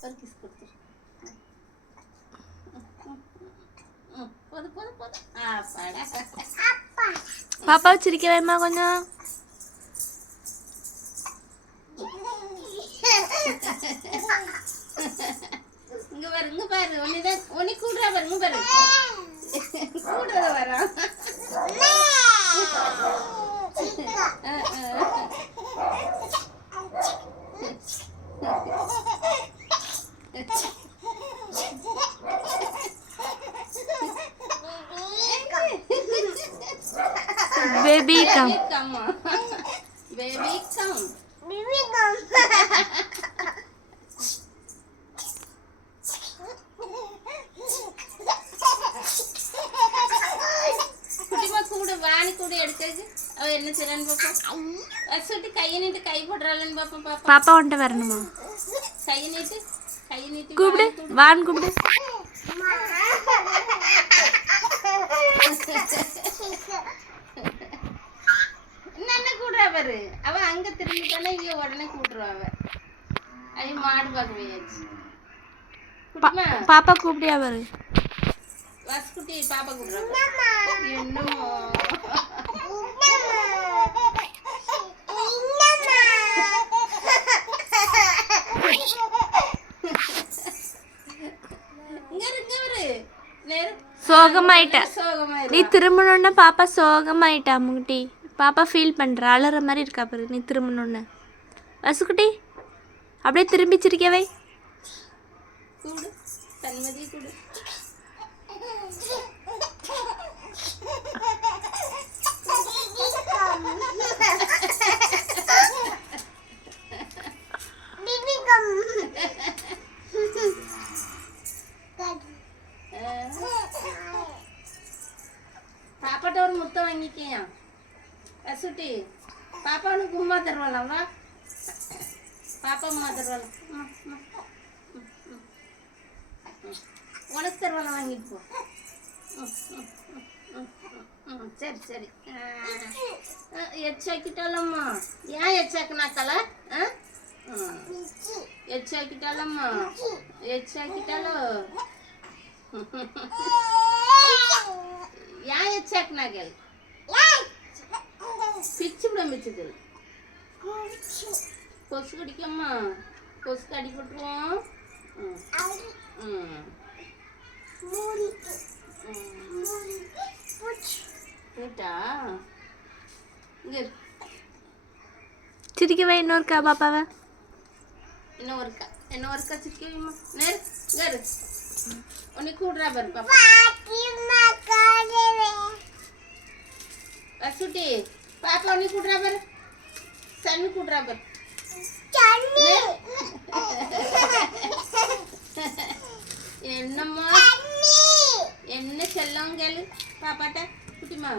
ஒரு கிஸ் கொடுத்துரு ம், போதும் போதும் போதும் ஆப்பாடா பாப்பாவை சிரிக்க வைமா கொஞ்சம் இங்க பாரு இங்க பாரு உன்னிதான் உனி கூடுறா பாரு இங்க பாரு Baby come come baby come குட்டிமா கூடு வாணி கூடு எடுக்கிறது அவ என்ன செய்றான்னு பாப்போம் சொல்லிட்டு கையை நீட்டு கை போடுறாளன்னு பாப்போம் பாப்பா பாப்பா வந்துட்டு வரணுமா கையை நீட்டு கையை நீட்டி கூப்பிடு வாணி கூடு. வான் கூப்பிடு பாரு அவ அங்க திரும்பிட்டானா இங்க உடனே கூட்டுருவா அவ ஐயோ மாடு பார்க்க போயாச்சு பாப்பா கூப்பிடியா பாரு. வசுக்குட்டி பாப்பா கூடுறா என்னமோ. இரு, இங்க இரு. நேரு சோகமாயிட்ட. திரும்பணுன்னா பாப்பா ஃபீல் பண்ணுற அலற மாதிரி இருக்கா பாரு நீ திரும்பணுன்னு வசுக்குட்டி அப்படியே திரும்பி சிரிக்கவை கூடு சன்மதி கூடு. வசுட்டி பாப்பா உனக்கு உமா தருவாளாம் வா பாப்பா உமா தருவாளாம் ம், ம், ம், ம், ம். உனக்கு தருவாளாம் வாங்கிட்டு போ ம், ம், ம், ம், ம், ம், சரி சரி எச்சாக்கிட்டாலம்மா ஏன் எச்சாக்குனாக்கல எச்சாக்கிட்டாலம்மா எச்சாக்கிட்டாலோ ஏன் எச்சாக்குனாகள் ம். ம். போட்டா இங்க இரு. சிரிக்கவை இன்னொருக்கா பாப்பாவை? இன்னும் ஒருக்கா இன்னும் ஒருக்கா சிக்கி வைமா நேரு இரு. உன்னை கூடுறா பாரு பாப்பா. வசுட்டி పాపని కుట్రా బర్ సన్ని కుట్రా బర్ చన్ని ఎన్నమ్మ ఎన్న చెల్లంగలు పాపట కుటిమా